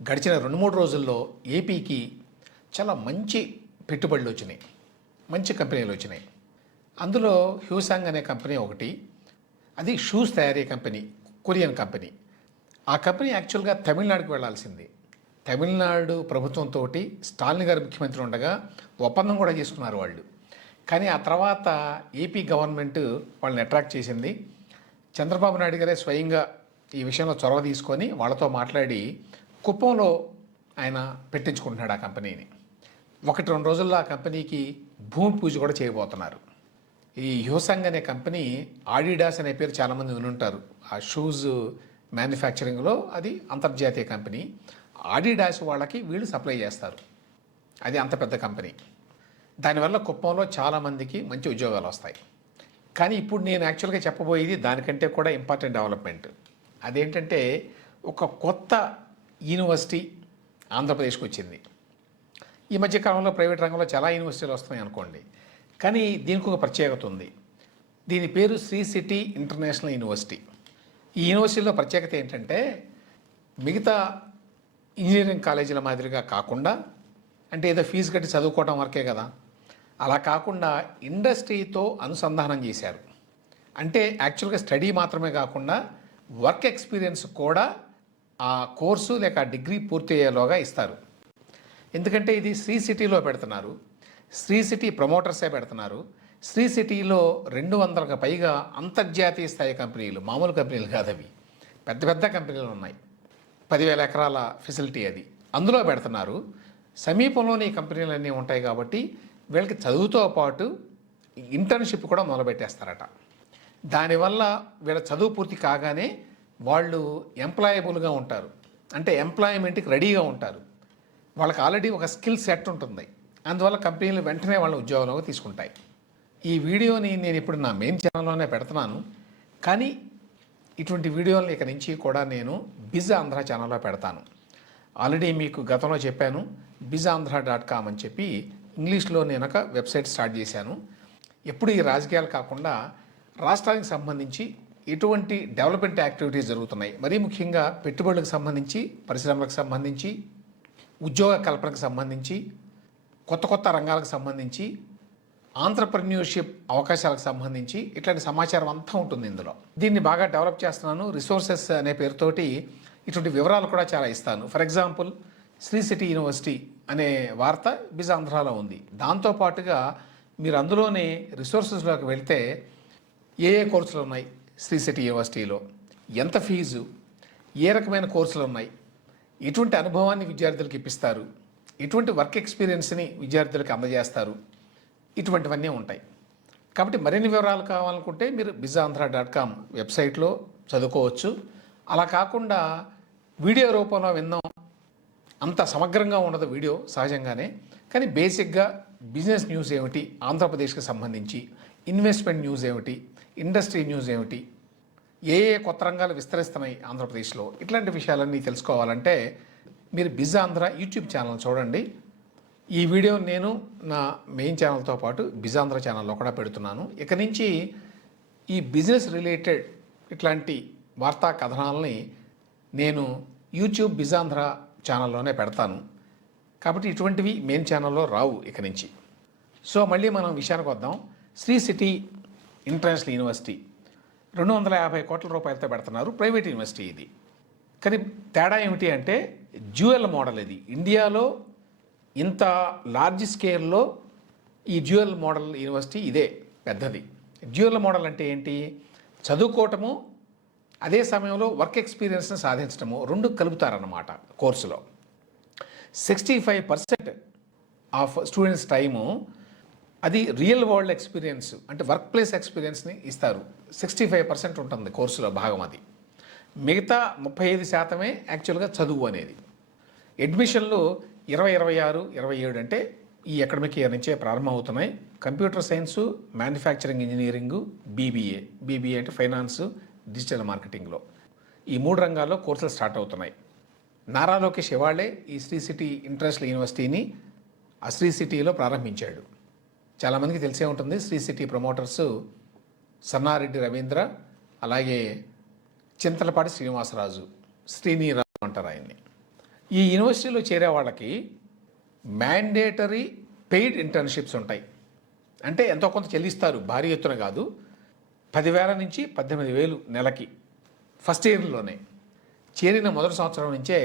గడిచిన 2-3 రోజుల్లో ఏపీకి చాలా మంచి పెట్టుబడులు వచ్చినాయి. మంచి కంపెనీలు వచ్చినాయి. అందులో హ్యూసాంగ్ అనే కంపెనీ ఒకటి. అది షూస్ తయారీ కంపెనీ, కొరియన్ కంపెనీ. ఆ కంపెనీ యాక్చువల్గా తమిళనాడుకు వెళ్లాల్సింది. తమిళనాడు ప్రభుత్వంతో స్టాలిన్ గారు ముఖ్యమంత్రి ఉండగా ఒప్పందం కూడా చేసుకున్నారు వాళ్ళు. కానీ ఆ తర్వాత ఏపీ గవర్నమెంట్ వాళ్ళని అట్రాక్ట్ చేసింది. చంద్రబాబు నాయుడు గారే స్వయంగా ఈ విషయంలో చొరవ తీసుకొని వాళ్ళతో మాట్లాడి కుప్పంలో ఆయన పెట్టించుకుంటున్నాడు ఆ కంపెనీని. 1-2 రోజుల్లో ఆ కంపెనీకి భూమి పూజ కూడా చేయబోతున్నారు. ఈ హ్యూసాంగ్ అనే కంపెనీ ఆడిడాస్ అనే పేరు చాలామంది వినుంటారు. ఆ షూస్ మ్యానుఫ్యాక్చరింగ్లో అది అంతర్జాతీయ కంపెనీ. ఆడిడాస్ వాళ్ళకి వీళ్ళు సప్లై చేస్తారు. అది అంత పెద్ద కంపెనీ. దానివల్ల కుప్పంలో చాలామందికి మంచి ఉద్యోగాలు వస్తాయి. కానీ ఇప్పుడు నేను యాక్చువల్గా చెప్పబోయేది దానికంటే కూడా ఇంపార్టెంట్ డెవలప్మెంట్. అదేంటంటే ఒక కొత్త యూనివర్సిటీ ఆంధ్రప్రదేశ్కి వచ్చింది. ఈ మధ్యకాలంలో ప్రైవేట్ రంగంలో చాలా యూనివర్సిటీలు వస్తున్నాయి అనుకోండి. కానీ దీనికి ఒక ప్రత్యేకత ఉంది. దీని పేరు శ్రీ సిటీ ఇంటర్నేషనల్ యూనివర్సిటీ. ఈ యూనివర్సిటీలో ప్రత్యేకత ఏంటంటే మిగతా ఇంజనీరింగ్ కాలేజీల మాదిరిగా కాకుండా, అంటే ఏదో ఫీజు కట్టి చదువుకోవడం వరకే కదా, అలా కాకుండా ఇండస్ట్రీతో అనుసంధానం చేశారు. అంటే యాక్చువల్గా స్టడీ మాత్రమే కాకుండా వర్క్ ఎక్స్పీరియన్స్ కూడా ఆ కోర్సు లేక డిగ్రీ పూర్తి అయ్యేలోగా ఇస్తారు. ఎందుకంటే ఇది శ్రీ సిటీలో పెడుతున్నారు. శ్రీ సిటీ ప్రమోటర్సే పెడుతున్నారు. శ్రీ సిటీలో 200కు పైగా అంతర్జాతీయ స్థాయి కంపెనీలు, మామూలు కంపెనీలు కాదు అవి, పెద్ద పెద్ద కంపెనీలు ఉన్నాయి. 10,000 ఎకరాల ఫెసిలిటీ అది, అందులో పెడుతున్నారు. సమీపంలోని ఈ కంపెనీలన్నీ ఉంటాయి కాబట్టి వీళ్ళకి చదువుతో పాటు ఇంటర్న్షిప్ కూడా మొదలుపెట్టేస్తారట. దానివల్ల వీళ్ళ చదువు పూర్తి కాగానే వాళ్ళు ఎంప్లాయబుల్గా ఉంటారు. అంటే ఎంప్లాయ్మెంట్కి రెడీగా ఉంటారు. వాళ్ళకి ఆల్రెడీ ఒక స్కిల్ సెట్ ఉంటుంది. అందువల్ల కంపెనీలు వెంటనే వాళ్ళ ఉద్యోగంలోకి తీసుకుంటాయి. ఈ వీడియోని నేను ఇప్పుడు నా మెయిన్ ఛానల్లోనే పెడుతున్నాను. కానీ ఇటువంటి వీడియోలను ఇక నుంచి కూడా నేను బిజాంధ్ర ఛానల్లో పెడతాను. ఆల్రెడీ మీకు గతంలో చెప్పాను, bizaandhra.com అని చెప్పి ఇంగ్లీష్లో నేను ఒక వెబ్సైట్ స్టార్ట్ చేశాను. ఎప్పుడు ఈ రాజకీయాలు కాకుండా రాష్ట్రానికి సంబంధించి ఎటువంటి డెవలప్మెంట్ యాక్టివిటీస్ జరుగుతున్నాయి, మరీ ముఖ్యంగా పెట్టుబడులకు సంబంధించి, పరిశ్రమలకు సంబంధించి, ఉద్యోగ కల్పనకు సంబంధించి, కొత్త కొత్త రంగాలకు సంబంధించి, ఆంట్రప్రెన్యూర్షిప్ అవకాశాలకు సంబంధించి ఇట్లాంటి సమాచారం అంతా ఉంటుంది ఇందులో. దీన్ని బాగా డెవలప్ చేస్తున్నాను. రిసోర్సెస్ అనే పేరుతోటి ఇటువంటి వివరాలు కూడా చాలా ఇస్తాను. For example, Sri City University అనే వార్త బిజాంధ్రాలో ఉంది. దాంతోపాటుగా మీరు అందులోనే రిసోర్సెస్లోకి వెళ్తే ఏ కోర్సులు ఉన్నాయి శ్రీ సిటీ యూనివర్సిటీలో, ఎంత ఫీజు, ఏ రకమైన కోర్సులు ఉన్నాయి, ఎటువంటి అనుభవాన్ని విద్యార్థులకు ఇప్పిస్తారు, ఎటువంటి వర్క్ ఎక్స్పీరియన్స్ని విద్యార్థులకు అందజేస్తారు, ఇటువంటివన్నీ ఉంటాయి. కాబట్టి మరిన్ని వివరాలు కావాలనుకుంటే మీరు bizaandhra.com వెబ్సైట్లో చదువుకోవచ్చు. అలా కాకుండా వీడియో రూపంలో విన్నాం, అంత సమగ్రంగా ఉండదు వీడియో సహజంగానే. కానీ బేసిక్గా బిజినెస్ న్యూస్ ఏమిటి ఆంధ్రప్రదేశ్కి సంబంధించి, ఇన్వెస్ట్మెంట్ న్యూస్ ఏమిటి, ఇండస్ట్రీ న్యూస్ ఏమిటి, ఏ కొత్త రంగాలు విస్తరిస్తున్నాయి ఆంధ్రప్రదేశ్లో, ఇట్లాంటి విషయాలన్నీ తెలుసుకోవాలంటే మీరు బిజాంధ్ర యూట్యూబ్ ఛానల్ చూడండి. ఈ వీడియో నేను నా మెయిన్ ఛానల్తో పాటు బిజాంధ్ర ఛానల్లో కూడా పెడుతున్నాను. ఇక నుంచి ఈ బిజినెస్ రిలేటెడ్ ఇట్లాంటి వార్తా కథనాలని నేను యూట్యూబ్ బిజాంధ్ర ఛానల్లోనే పెడతాను. కాబట్టి ఇటువంటివి మెయిన్ ఛానల్లో రావు ఇక నుంచి. సో మళ్ళీ మనం విషయానికి వద్దాం. శ్రీ సిటీ ఇంటర్నేషనల్ యూనివర్సిటీ 250 కోట్ల రూపాయలతో పెడుతున్నారు. ప్రైవేట్ యూనివర్సిటీ ఇది. కానీ తేడా ఏమిటి అంటే డ్యూయల్ మోడల్. ఇది ఇండియాలో ఇంత లార్జ్ స్కేల్లో ఈ డ్యూయల్ మోడల్ యూనివర్సిటీ ఇదే పెద్దది. డ్యూయల్ మోడల్ అంటే ఏంటి? చదువుకోవటము, అదే సమయంలో వర్క్ ఎక్స్పీరియన్స్ని సాధించడము, రెండు కలుపుతారన్నమాట కోర్సులో. 65% ఆఫ్ స్టూడెంట్స్ టైము అది రియల్ వరల్డ్ ఎక్స్పీరియన్స్, అంటే వర్క్ ప్లేస్ ఎక్స్పీరియన్స్ని ఇస్తారు. 65% ఉంటుంది కోర్సులో భాగం. అది మిగతా 35% యాక్చువల్గా చదువు అనేది. అడ్మిషన్లు 2026, 27 అంటే ఈ అకాడమిక్ ఇయర్ నుంచే ప్రారంభమవుతున్నాయి. Computer science, manufacturing engineering, BBA అంటే ఫైనాన్సు, డిజిటల్ మార్కెటింగ్లో ఈ 3 రంగాల్లో కోర్సులు స్టార్ట్ అవుతున్నాయి. నారా లోకేష్ ఇవాళే ఈ శ్రీ సిటీ ఇంటర్నేషనల్ యూనివర్సిటీని ఆ శ్రీ సిటీలో ప్రారంభించాడు. చాలామందికి తెలిసే ఉంటుంది. శ్రీ సిటీ ప్రమోటర్సు సన్నారెడ్డి రవీంద్ర, అలాగే చింతలపాటి శ్రీనివాసరాజు, శ్రీనిరాజు అంటారు ఆయన్ని. ఈ యూనివర్సిటీలో చేరే వాళ్ళకి మ్యాండేటరీ పెయిడ్ ఇంటర్న్షిప్స్ ఉంటాయి. అంటే ఎంతో కొంత చెల్లిస్తారు, భారీ ఎత్తున కాదు. 10,000 నుంచి 18,000 నెలకి ఫస్ట్ ఇయర్లోనే. చేరిన మొదటి సంవత్సరం నుంచే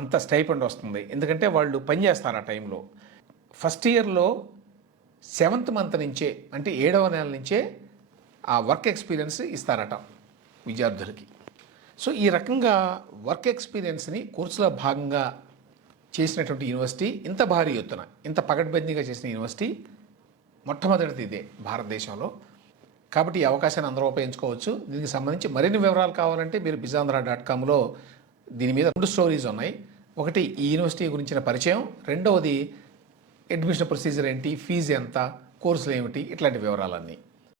అంత స్టైపెండ్ వస్తుంది, ఎందుకంటే వాళ్ళు పనిచేస్తారు ఆ టైంలో. ఫస్ట్ ఇయర్లో 7th మంత్ నుంచే, అంటే 7వ నెల నుంచే ఆ వర్క్ ఎక్స్పీరియన్స్ ఇస్తారట విద్యార్థులకి. సో ఈ రకంగా వర్క్ ఎక్స్పీరియన్స్ని కోర్సులో భాగంగా చేసినటువంటి యూనివర్సిటీ, ఇంత భారీ ఎత్తున ఇంత పకడ్బందీగా చేసిన యూనివర్సిటీ మొట్టమొదటిది ఇదే భారతదేశంలో. కాబట్టి ఈ అవకాశాన్ని అందరూ ఉపయోగించుకోవచ్చు. దీనికి సంబంధించి మరిన్ని వివరాలు కావాలంటే మీరు bizandhra.comలో దీని మీద 2 స్టోరీస్ ఉన్నాయి. ఒకటి ఈ యూనివర్సిటీ గురించిన పరిచయం, రెండవది అడ్మిషన్ ప్రొసీజర్ ఏంటి, ఫీజు ఎంత, కోర్సులు ఏమిటి, ఇట్లాంటి వివరాలన్నీ.